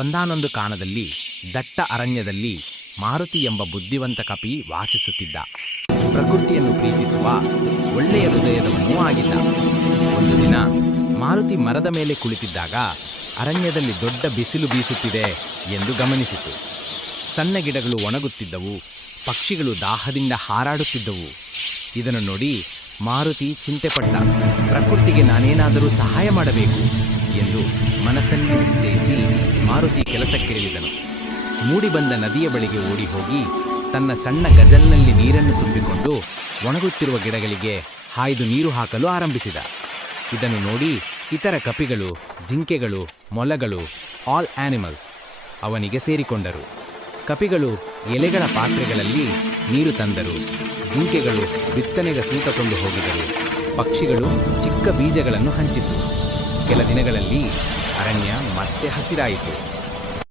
ಒಂದಾನೊಂದು ಕಾಲದಲ್ಲಿ ದಟ್ಟ ಅರಣ್ಯದಲ್ಲಿ ಮಾರುತಿ ಎಂಬ ಬುದ್ಧಿವಂತ ಕಪಿ ವಾಸಿಸುತ್ತಿದ್ದ. ಪ್ರಕೃತಿಯನ್ನು ಪ್ರೀತಿಸುವ ಒಳ್ಳೆಯ ಹೃದಯದವನೂ ಆಗಿದ್ದ. ಒಂದು ದಿನ ಮಾರುತಿ ಮರದ ಮೇಲೆ ಕುಳಿತಿದ್ದಾಗ ಅರಣ್ಯದಲ್ಲಿ ದೊಡ್ಡ ಬಿಸಿಲು ಬೀಸುತ್ತಿದೆ ಎಂದು ಗಮನಿಸಿತು. ಸಣ್ಣ ಗಿಡಗಳು ಒಣಗುತ್ತಿದ್ದವು, ಪಕ್ಷಿಗಳು ದಾಹದಿಂದ ಹಾರಾಡುತ್ತಿದ್ದವು. ಇದನ್ನು ನೋಡಿ ಮಾರುತಿ ಚಿಂತೆಪಟ್ಟ. ಪ್ರಕೃತಿಗೆ ನಾನೇನಾದರೂ ಸಹಾಯ ಮಾಡಬೇಕು ಎಂದು ಮನಸ್ಸಲ್ಲಿ ನಿಶ್ಚಯಿಸಿ ಮಾರುತಿ ಕೆಲಸಕ್ಕಿಳಿದನು. ಮೂಡಿಬಂದ ನದಿಯ ಬಳಿಗೆ ಓಡಿ ಹೋಗಿ ತನ್ನ ಸಣ್ಣ ಗಜಲ್ನಲ್ಲಿ ನೀರನ್ನು ತುಂಬಿಕೊಂಡು ಒಣಗುತ್ತಿರುವ ಗಿಡಗಳಿಗೆ ಹಾಯ್ದು ನೀರು ಹಾಕಲು ಆರಂಭಿಸಿದ. ಇದನ್ನು ನೋಡಿ ಇತರ ಕಪಿಗಳು, ಜಿಂಕೆಗಳು, ಮೊಲಗಳು, ಆಲ್ ಆನಿಮಲ್ಸ್ ಅವನಿಗೆ ಸೇರಿಕೊಂಡರು. ಕಪಿಗಳು ಎಲೆಗಳ ಪಾತ್ರೆಗಳಲ್ಲಿ ನೀರು ತಂದರು, ಜಿಂಕೆಗಳು ಬಿತ್ತನೆಗೆ ಸೂತಕೊಂಡು ಹೋಗಿದರು, ಪಕ್ಷಿಗಳು ಚಿಕ್ಕ ಬೀಜಗಳನ್ನು ಹಂಚಿತು. ಕೆಲ ದಿನಗಳಲ್ಲಿ ಅರಣ್ಯ ಮತ್ತೆ ಹಸಿರಾಯಿತು.